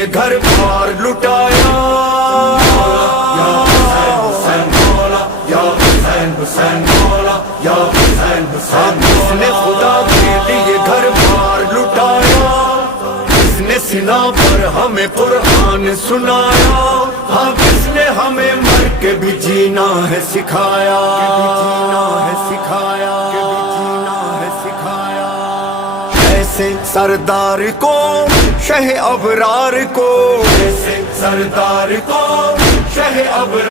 लिए घर बार लुटाया। या हुसैन हुसैन मौला, या हुसैन हुसैन मौला, या हुसैन हुसैन। किसने खुदा के लिए घर बार लुटाया, किसने सीना पर हमें कुरान सुनाया। हाँ, किसने हमें मर के भी जीना है सिखाया, जीना है सिखाया, जीना है सिखाया। ऐसे सरदार को शह अबरार को, ऐसे सरदार को शह अबरार